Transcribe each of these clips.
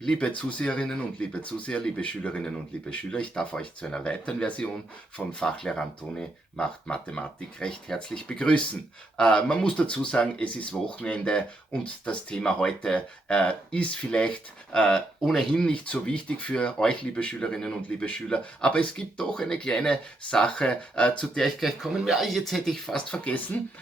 Liebe Zuseherinnen und liebe Zuseher, liebe Schülerinnen und liebe Schüler, ich darf euch zu einer weiteren Version von Fachlehrer Antoni macht Mathematik recht herzlich begrüßen. Man muss dazu sagen, es ist Wochenende und das Thema heute ist vielleicht ohnehin nicht so wichtig für euch, liebe Schülerinnen und liebe Schüler, aber es gibt doch eine kleine Sache, zu der ich gleich kommen werde. Jetzt hätte ich fast vergessen,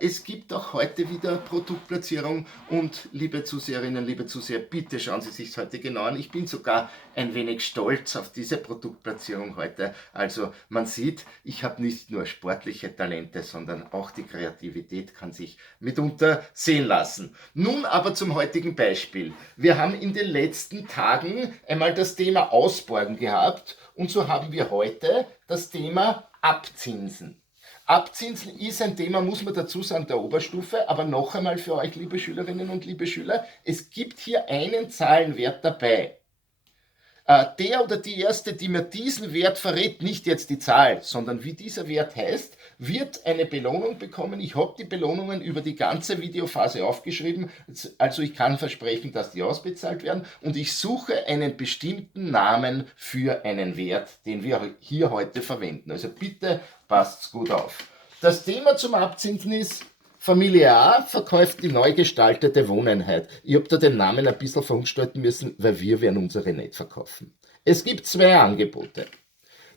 es gibt auch heute wieder Produktplatzierung und liebe Zuseherinnen, liebe Zuseher, bitte schauen Sie sich heute genau an. Ich bin sogar ein wenig stolz auf diese Produktplatzierung heute. Also man sieht, ich habe nicht nur sportliche Talente, sondern auch die Kreativität kann sich mitunter sehen lassen. Nun aber zum heutigen Beispiel. Wir haben in den letzten Tagen einmal das Thema Ausborgen gehabt und so haben wir heute das Thema Abzinsen. Abzinsen ist ein Thema, muss man dazu sagen, der Oberstufe, aber noch einmal für euch, liebe Schülerinnen und liebe Schüler, es gibt hier einen Zahlenwert dabei. Der oder die Erste, die mir diesen Wert verrät, nicht jetzt die Zahl, sondern wie dieser Wert heißt, wird eine Belohnung bekommen. Ich habe die Belohnungen über die ganze Videophase aufgeschrieben, also ich kann versprechen, dass die ausbezahlt werden und ich suche einen bestimmten Namen für einen Wert, den wir hier heute verwenden. Also bitte passt gut auf. Das Thema zum Abzinsen ist: Familie A verkauft die neu gestaltete Wohneinheit. Ich habe da den Namen ein bisschen verunstalten müssen, weil wir werden unsere nicht verkaufen. Es gibt zwei Angebote.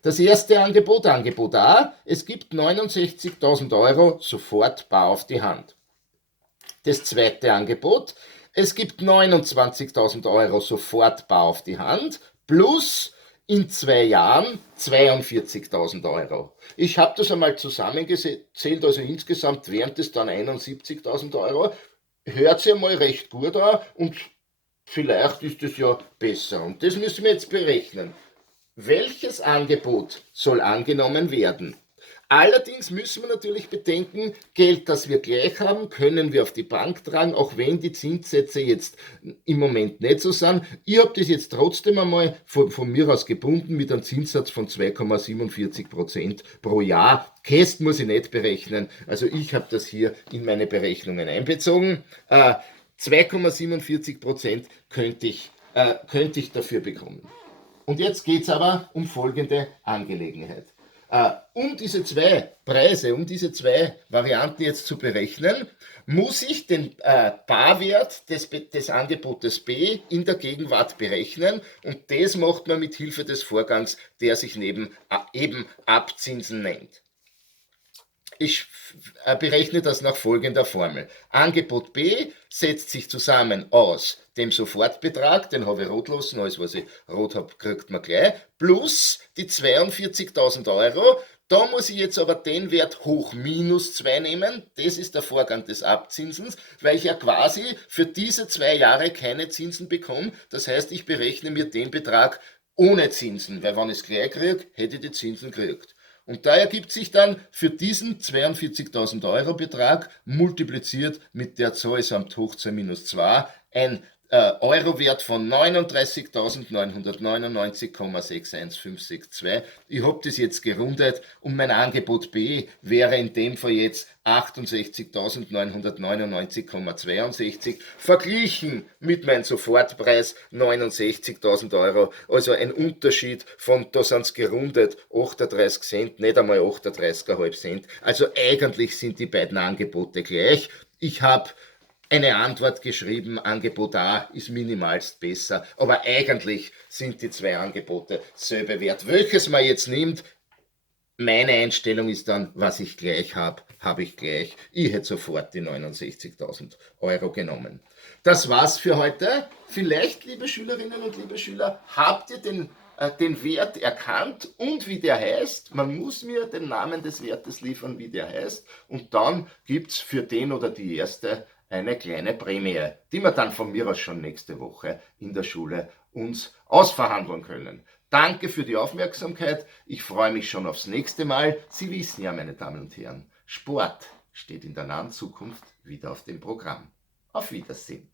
Das erste Angebot, Angebot A, es gibt 69.000 Euro sofort bar auf die Hand. Das zweite Angebot, es gibt 29.000 Euro sofort bar auf die Hand plus in 2 Jahren 42.000 Euro. Ich habe das einmal zusammengezählt, also insgesamt wären es dann 71.000 Euro. Hört sich einmal recht gut an und vielleicht ist es ja besser. Und das müssen wir jetzt berechnen. Welches Angebot soll angenommen werden? Allerdings müssen wir natürlich bedenken, Geld, das wir gleich haben, können wir auf die Bank tragen, auch wenn die Zinssätze jetzt im Moment nicht so sind. Ich habe das jetzt trotzdem einmal von mir aus gebunden mit einem Zinssatz von 2,47% pro Jahr. Käst muss ich nicht berechnen, also ich habe das hier in meine Berechnungen einbezogen. 2,47% könnte ich dafür bekommen. Und jetzt geht es aber um folgende Angelegenheit. Um diese zwei Preise, um diese zwei Varianten jetzt zu berechnen, muss ich den Barwert des Angebotes B in der Gegenwart berechnen und das macht man mit Hilfe des Vorgangs, der sich eben Abzinsen nennt. Ich berechne das nach folgender Formel. Angebot B setzt sich zusammen aus dem Sofortbetrag, den habe ich rot lassen, alles was ich rot habe, kriegt man gleich, plus die 42.000 Euro. Da muss ich jetzt aber den Wert hoch minus 2 nehmen. Das ist der Vorgang des Abzinsens, weil ich ja quasi für diese 2 Jahre keine Zinsen bekomme. Das heißt, ich berechne mir den Betrag ohne Zinsen, weil wenn ich es gleich kriege, hätte ich die Zinsen gekriegt. Und da ergibt sich dann für diesen 42.000 Euro Betrag multipliziert mit der Zahl samt hoch 2 minus 2 ein Eurowert von 39.999,61562. Ich habe das jetzt gerundet und mein Angebot B wäre in dem Fall jetzt 68.999,62 verglichen mit meinem Sofortpreis 69.000 Euro. Also ein Unterschied von, da sind es gerundet, 38 Cent, nicht einmal 38,5 Cent. Also eigentlich sind die beiden Angebote gleich. Ich habe eine Antwort geschrieben, Angebot A ist minimalst besser, aber eigentlich sind die zwei Angebote selbe wert. Welches man jetzt nimmt, meine Einstellung ist dann, was ich gleich habe, habe ich gleich. Ich hätte sofort die 69.000 Euro genommen. Das war's für heute. Vielleicht, liebe Schülerinnen und liebe Schüler, habt ihr den Wert erkannt und wie der heißt. Man muss mir den Namen des Wertes liefern, wie der heißt. Und dann gibt es für den oder die Erste eine kleine Prämie, die wir dann von mir aus schon nächste Woche in der Schule uns ausverhandeln können. Danke für die Aufmerksamkeit. Ich freue mich schon aufs nächste Mal. Sie wissen ja, meine Damen und Herren, Sport steht in der nahen Zukunft wieder auf dem Programm. Auf Wiedersehen.